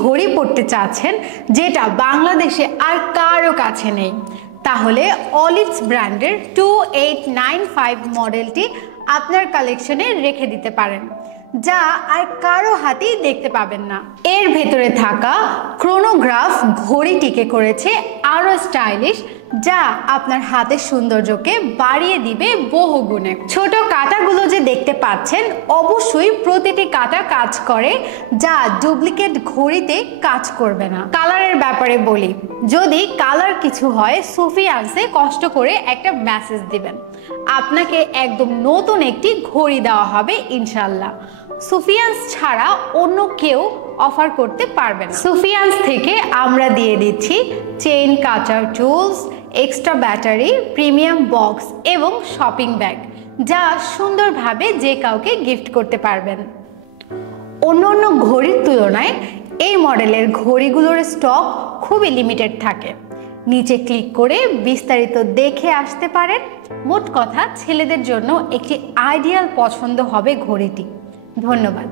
ঘড়ি পড়তে চাচ্ছেন যেটা বাংলাদেশে আর কারো কাছে নেই, তাহলে অলিভস ব্র্যান্ডের 2895 মডেলটি আপনার কালেকশনে রেখে দিতে পারেন, যা আর কারো হাতেই দেখতে পাবেন না। এর ভেতরে থাকা ক্রোনোগ্রাফ ঘড়িটিকে করেছে আরো স্টাইলিশ, যা আপনার হাতের সৌন্দর্যকে বাড়িয়ে দিবে বহুগুণে। ছোট কাঁটাগুলো যে দেখতে পাচ্ছেন, অবশ্যই প্রতিটি কাঁটা কাজ করে, যা ডুপ্লিকেট ঘড়িতে কাজ করবে না। কালারের ব্যাপারে বলি, যদি কালার কিছু হয় সোফিয়ান্সে কষ্ট করে একটা মেসেজ দিবেন, আপনাকে একদম নতুন একটি ঘড়ি দেওয়া হবে ইনশাল্লাহ। সোফিয়ান্স ছাড়া অন্য কেউ অফার করতে পারবে না। সোফিয়ান্স থেকে আমরা দিয়ে দিচ্ছি chain cutter tools, extra battery, premium box এবং শপিং ব্যাগ, যা সুন্দরভাবে যে কাউকে গিফট করতে পারবেন। অন্য ঘড়ির তুলনায় এই মডেলের ঘড়িগুলোর স্টক খুবই লিমিটেড থাকে। নিচে ক্লিক করে বিস্তারিত দেখে আসতে পারেন। মোট কথা, ছেলেদের জন্য একটি আইডিয়াল পছন্দ হবে ঘড়িটি। ধন্যবাদ।